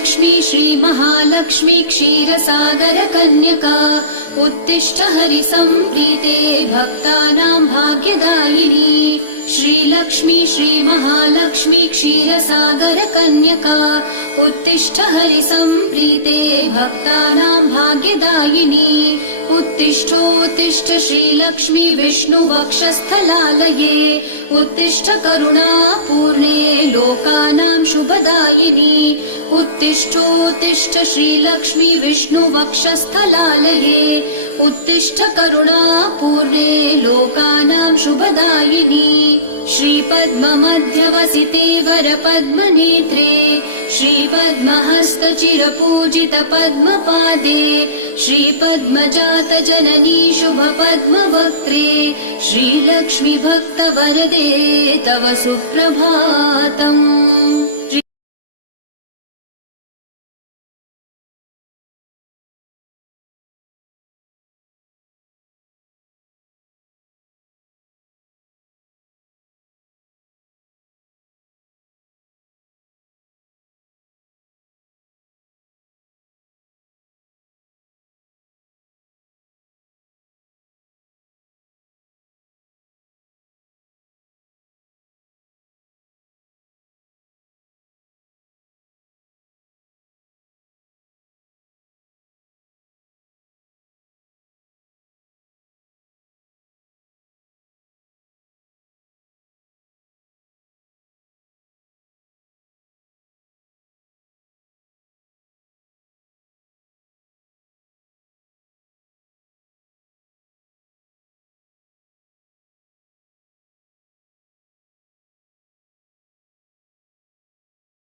श्रीलक्ष्मी श्रीमहालक्ष्मी क्षीरसागरकन्यका उत्तिष्ठ हरिसम्प्रीते भक्तानां भाग्यदायिनी। श्रीलक्ष्मी श्रीमहालक्ष्मी क्षीरसागरकन्यका उत्तिष्ठ हरिसम्प्रीते भक्तानां भाग्यदायिनी। उत्तिष्ठोत्तिष्ठ श्रीलक्ष्मी विष्णुवक्षस्थलालये उत्तिष्ठ करुणापूर्णे लोकानां शुभदायिनी। उत्तिष्ठोत्तिष्ठ श्रीलक्ष्मी विष्णुवक्षस्थलालये उत्तिष्ठ करुणापूर्णे लोकानां शुभदायिनी। श्रीपद्ममध्यवसिते वरपद्मनेत्रे श्रीपद्महस्तचिरपूजित पद्मपादे श्रीपद्मजातजननी शुभपद्मवक्त्रे श्रीलक्ष्मी भक्तवरदे तव सुप्रभातम्।